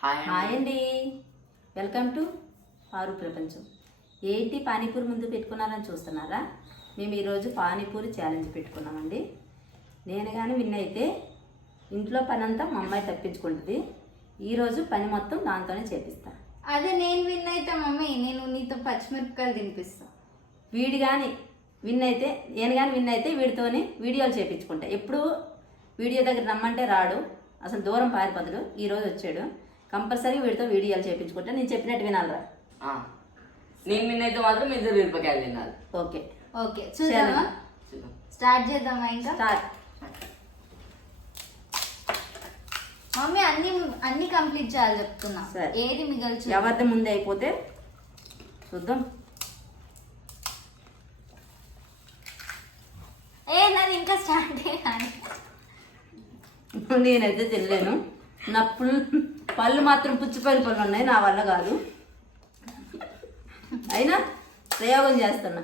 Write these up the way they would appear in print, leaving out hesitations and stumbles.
Hi అండి, welcome to పారు ప్రపంచం. ఏంటి పానీపూరి ముందు పెట్టుకున్నారని చూస్తున్నారా? మేము ఈరోజు పానీపూరి ఛాలెంజ్ పెట్టుకున్నామండి. నేను కానీ విన్ అయితే ఇంట్లో పని అంతా మా అమ్మాయి తప్పించుకుంటుంది. ఈరోజు పని మొత్తం దాంతోనే చేపిస్తా. అదే నేను విన్ అయితే మమ్మీ నేను నీతో పచ్చిమిరపకాయలు తినిపిస్తా. వీడి కానీ విన్ అయితే నేను కానీ విన్ అయితే వీడితోనే వీడియోలు చేపించుకుంటా. ఎప్పుడు వీడియో దగ్గర రమ్మంటే రాడు, అసలు దూరం పారిపోతాడు. ఈరోజు వచ్చాడు, కంపల్సరీ వీడితో వీడియోలు చేయించుకుంటా. నేను చెప్పినట్టు వినాలరా? నేను విన్నైతే మాత్రం మీరు మిరపకాయలు తినాలి. ఓకే ఓకే, చూద్దామా? స్టార్ట్ చేద్దామా? ఇంకా స్టార్ట్. మమ్మీ అన్ని కంప్లీట్ చేయాలి చెప్తున్నా. సరే. ఏది మిగల్చు? ఎవరిది ముందే అయిపోతే చూద్దాం. నాది ఇంకా స్టార్ట్ చేయాలి. నేనైతే తినలేను. నా పళ్ళు మాత్రం పుచ్చిపోయిన పళ్ళు ఉన్నాయి, నా వల్ల కాదు. అయినా ప్రయోగం చేస్తున్నా.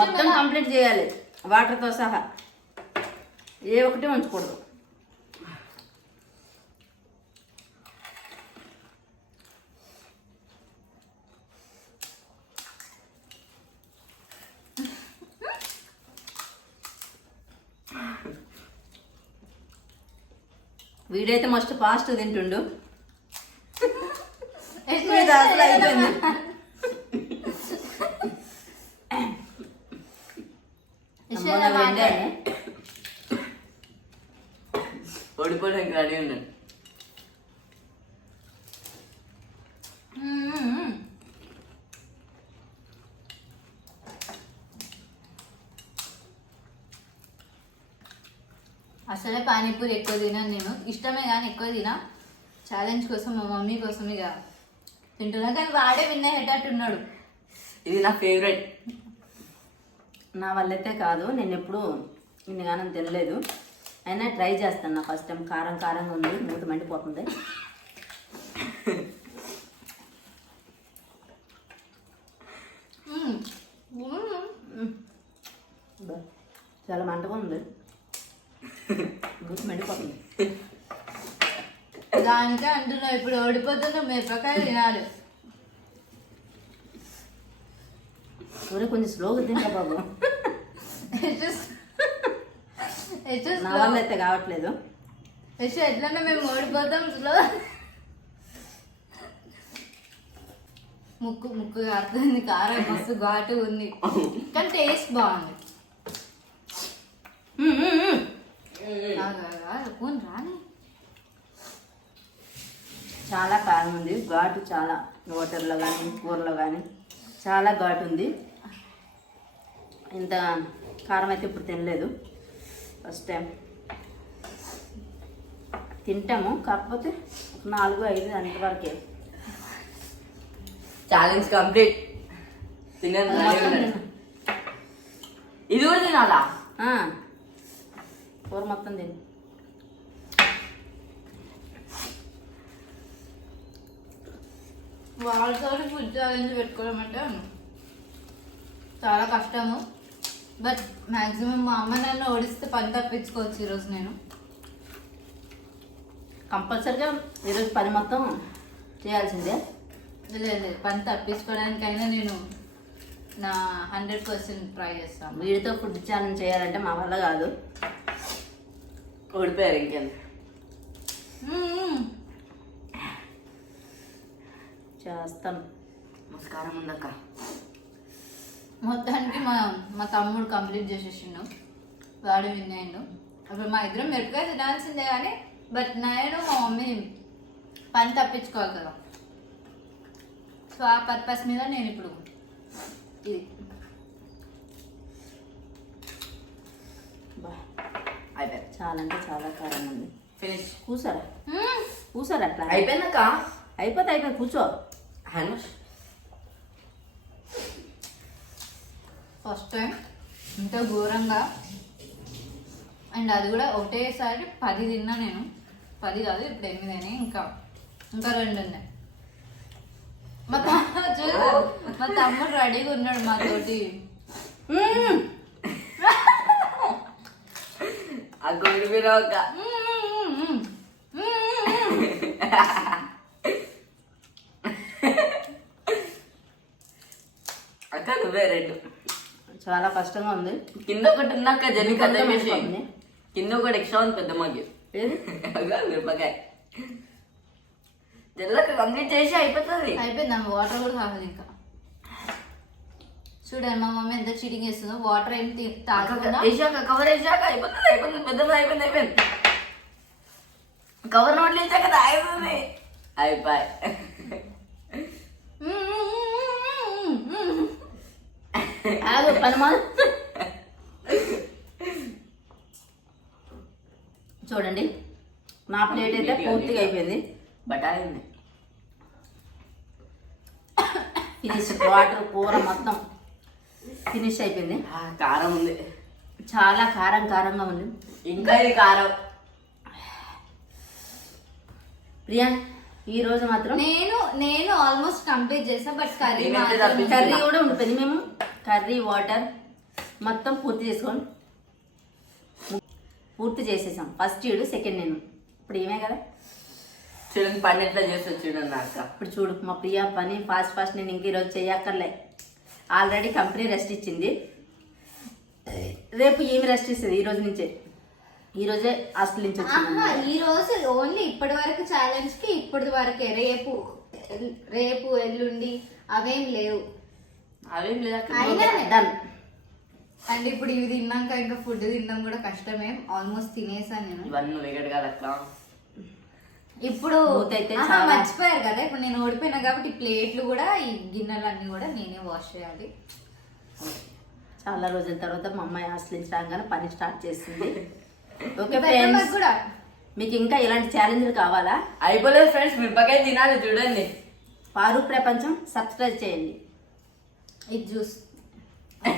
మొత్తం కంప్లీట్ చేయాలి, వాటర్తో సహా. ఏ ఒకటి ఉంచకూడదు. వీడైతే మస్ట్ ఫాస్ట్ తింటుండు. అసలు అయిపోయింది. ఓడిపోవడానికి రెడీ ఉన్నాడు. అసలే పానీపూరి ఎక్కువ తినాను నేను, ఇష్టమే కానీ ఎక్కువ తినా. ఛాలెంజ్ కోసం మా మమ్మీ కోసం ఇక తింటున్నా, కానీ వాడే విన్ అయ్యేటట్టున్నాడు. ఇది నా ఫేవరెట్. నా వల్లైతే కాదు, నేను ఎప్పుడు ఇన్నిగానం తినలేదు. అయినా ట్రై చేస్తాను. ఫస్ట్ టైం కారం కారంగా ఉంది, మూత మండిపోతుంది. చాలా మంటగా ఉంది, మూత మండిపోతుంది. దానికే అంటున్నా, ఇప్పుడు ఓడిపోతున్నా మిరపకాయలు తినాలి. ఊరే కొంచెం స్లోగా తింటా బాబు. నా వల్ల అయితే కావట్లేదు. ఎట్లన్నా మేము ఓడిపోతాం. స్లో ముక్కు కారుతుంది, కారం మస్తు ఘాటు ఉంది, కానీ టేస్ట్ బాగుంది. రాని చాలా కారం ఉంది, ఘాటు చాలా. వాటర్లో కానీ కూరలో కానీ చాలా ఘాటు ఉంది. ఇంత కారం అయితే ఇప్పుడు తినలేదు, ఫస్ట్ టైం తింటాము. కాకపోతే 4-5 అంతవరకే. Challenge complete. తినదు. ఇది కూడా తినాలా? కూర మొత్తం తిని. వాళ్ళతో ఫుడ్ ఛాలెంజ్ పెట్టుకోవడం అంటే చాలా కష్టము. బట్ మ్యాక్సిమం మా అమ్మ నన్ను ఓడిస్తే పని తప్పించుకోవచ్చు ఈరోజు. నేను కంపల్సరిగా ఈరోజు పని మొత్తం చేయాల్సిందే. లేదు, పని తప్పించుకోవడానికైనా నేను నా 100% ట్రై చేస్తాను. వీడితో ఫుడ్ ఛాలెంజ్ చేయాలంటే మా వల్ల కాదు. ఓడిపోయారు ఇంకెంత. చేస్తాం. నమస్కారం ఉందక్క. మొత్తానికి మా తమ్ముడు కంప్లీట్ చేసేసిండు, వాడు విన్ అయ్యిండు. అప్పుడు మా ఇద్దరం మిరపకాయ తినాల్సిందే కానీ, బట్ నేను మా మమ్మీ పని తప్పించుకోవాలి కదా, సో ఆ పర్పస్ మీద నేను ఇప్పుడు ఇది అయిపోయింది. చాలా అంటే చాలా కారం ఉంది. ఫినిష్. కూసారా అట్లా? అయిపోయిందక్క. అయిపోతే కూర్చో. ఫస్ట్ టైం ఇంత ఘోరంగా, అండ్ అది కూడా ఒకటేసారి 10 తిన్నా నేను. 10 కాదు, ఇప్పుడు 8 అయినాయి, ఇంకా 2 ఉన్నాయి. మా చూడు మా తమ్ముడు రెడీగా ఉన్నాడు మాతోటి. ఆ గుడి మీద ఒక అక్క నువ్వే రెండు. చాలా కష్టంగా ఉంది. కింద ఒకటి ఉన్నాక జల్లి కథ వేసి ఉంది. కింద ఒకటి ఎక్స్ట్రా ఉంది పెద్దమ్మకి. ఏది? మిరపకాయ జల్లక కంప్లీట్ చేసి అయిపోతుంది. అయిపోయింది ఆమె వాటర్ కూడా తాగదు ఇంకా. చూడండి మా మమ్మీ ఎంత చీటింగ్ చేస్తుందో. వాటర్ ఏం తాగకుండా వేసాక కవర్ వేసాక అయిపోతుంది అయిపోతుంది పెద్దది అయిపోయింది అయిపోయింది. కవర్ నోట్లు వేసాక తాగుతుంది అయిపోయి. ఆగు పనమా. చూడండి నా ప్లేట్ అయితే పూర్తిగా అయిపోయింది. బఠాయి ఉంది. ఫినిష్. వాటర్ కూర మొత్తం ఫినిష్ అయిపోయింది. కారం ఉంది. చాలా కారం కారంగా ఉంది. ఇంకా ఇది కారం. ప్రియా ఈ రోజు మాత్రం నేను ఆల్మోస్ట్ కంప్లీట్ చేసా. బట్ కర్రీ నేనైతే తప్పించుకున్నా. కర్రీ కూడా ఉంటుంది. మేము కర్రీ వాటర్ మొత్తం పూర్తి చేసేసాం. ఫస్ట్ ఈడు సెకండ్ నేను. ఇప్పుడు ఏమే కదా. చూడండి పని ఎట్లా చేసి వచ్చిండు అక్క. ఇప్పుడు చూడు మా ప్రియా పని ఫాస్ట్ నేను ఇంక ఈరోజు చేయక్కర్లే. ఆల్రెడీ కంపెనీ రెస్ట్ ఇచ్చింది. రేపు ఏమి రెస్ట్ ఇస్తుంది. ఈ రోజు నుంచే. ఈరోజే హాస్టల్ నుంచి వచ్చింది. ఈ రోజు ఓన్లీ ఇప్పటి వరకు ఛాలెంజ్ కి ఇప్పటి వరకే. రేపు ఎల్లుండి అవేం లేవు. అవేం లేదా అయినా డన్. అండ్ ఇప్పుడు ఇవి తిన్నాక ఇంకా ఫుడ్ తినడం కూడా కష్టమే. ఆల్మోస్ట్ తినేసాను నేను. ఇవన్నీ వెగట్ కాదు అక్క. ఇప్పుడు మూతైతే చాలా- మర్చిపోయారు కదా. ఇప్పుడు నేను ఓడిపోయినా కాబట్టి ఈ ప్లేట్లు కూడా ఈ గిన్నెలు అన్ని కూడా నేనే వాష్ చేయాలి. చాలా రోజుల తర్వాత మా అమ్మాయి హాస్టల్ నుంచి రాగానే పని స్టార్ట్ చేస్తుంది. ఓకే పెద్దమ్మకి ఫ్రెండ్స్, కూడా మీకు ఇంకా ఇలాంటి ఛాలెంజ్లు కావాలా? అయిపోలేదు ఫ్రెండ్స్. మిరపకాయ తినాలి చూడండి. పారు ప్రపంచం సబ్స్క్రైబ్ చేయండి. ఇది జ్యూస్.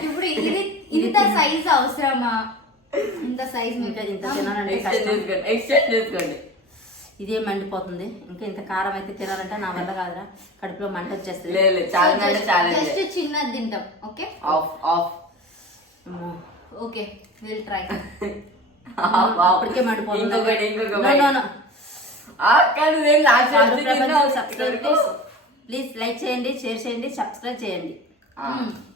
ఇప్పుడు ఇది ఇంత సైజ్ అవసరమా? ఇంత సైజ్ ఇంకా ఇంత తినాలంటే ఎక్స్చేంజ్ కష్టం. చేసుకోండి. ఎక్స్చేంజ్ చేసుకోండి. ఇదే మండిపోతుంది. ఇంకా ఇంత కారం అయితే తినాలంటే నా వల్ల కాదురా. కడుపులో మంట వచ్చేస్తుంది. లేదు ఛాలెంజ్ అంటే ఛాలెంజ్. జస్ట్ చిన్నది తింటాం. ఓకే ఆఫ్ ఆఫ్ అమ్మో. Okay will try. అప్పటికే మండిపోతుంది. ఇంకొకటి No, no, no. అక్క నువ్వేం పారు ప్రపంచం సబ్స్క్రైబ్ ప్లీజ్ లైక్ చేయండి, షేర్ చేయండి, సబ్స్క్రైబ్ చేయండి.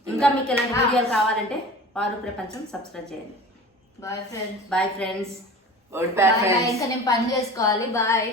ఇంకా మీకు ఎలాంటి వీడియోలు కావాలంటే పారు ప్రపంచం సబ్స్క్రైబ్ చేయండి. Bye friends. Bye friends. ఓడిపోయారు బాయ్. ఫ్రెండ్స్. ఇంకా నేను పని చేసుకోవాలి. బాయ్.